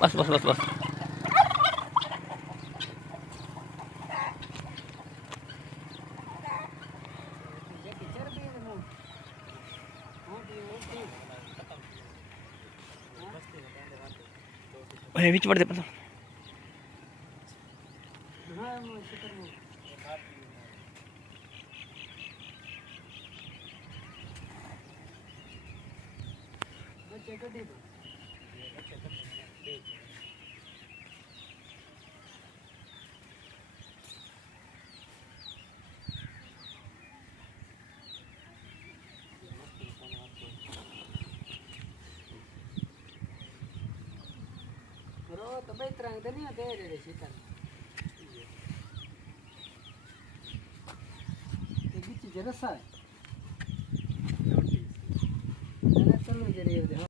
बस बस बस बस बीच पड़ दे पता तो भाई तरंग तो नहीं होते रे शीतल ये बीच जरा सा है चलो जरा